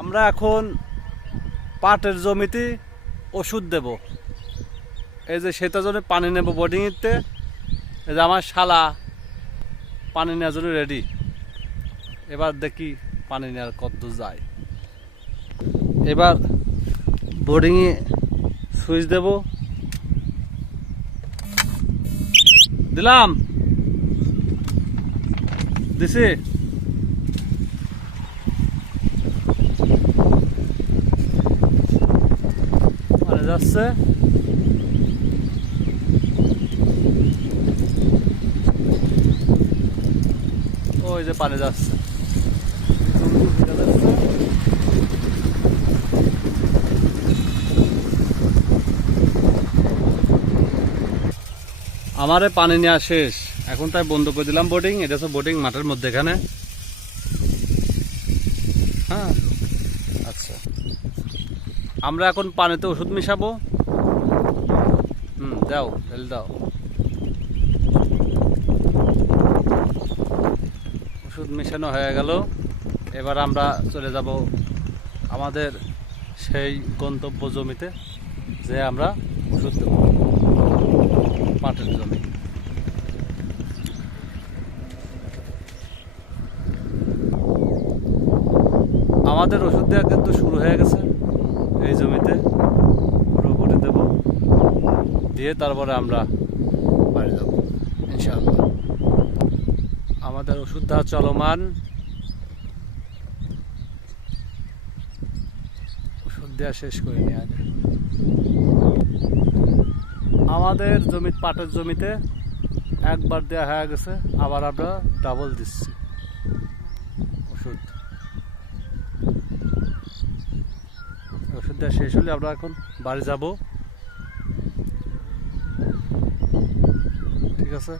আমরা এখন পাটের জমিতে ওষুধ দেব। এই যে সেটার জন্য পানি নেব বোর্ডিংতে। এই যে আমার শালা পানি নেওয়ার জন্য রেডি। এবার দেখি পানি নেওয়ার কতদূর যায়। এবার বোর্ডিংয়ে সুইচ দেব, দিলাম, দিছি। পানি যাচ্ছে, ওই যে পানি যাচ্ছে। আমারে পানি নেওয়া শেষ, এখন তাই বন্ধ করে দিলাম বোর্ডিং। এটা হচ্ছে বোর্ডিং মাঠের মধ্যে এখানে। হ্যাঁ, আচ্ছা, আমরা এখন পানিতে ওষুধ মিশাবো। দাও, ঢেল দাও। ওষুধ মেশানো হয়ে গেল। এবার আমরা চলে যাব আমাদের সেই গন্তব্য জমিতে, যে আমরা ওষুধ দেব, পাটের জমি। আমাদের ওষুধ দেওয়া কিন্তু শুরু হয়ে গেছে এই জমিতে। পুরোপুরি দেব, দিয়ে তারপরে আমরা বাড়ি যাব ইনশাআল্লাহ। আমাদের ওষুধ দেওয়া চলমান, ওষুধ দেওয়া শেষ করে নিয়ে আগে আমাদের জমি, পাটের জমিতে একবার দেওয়া হয়ে গেছে, আবার আমরা ডাবল দিচ্ছি ওষুধ। ওষুধ দেওয়া শেষ হলে আমরা এখন বাড়ি যাব। ঠিক আছে।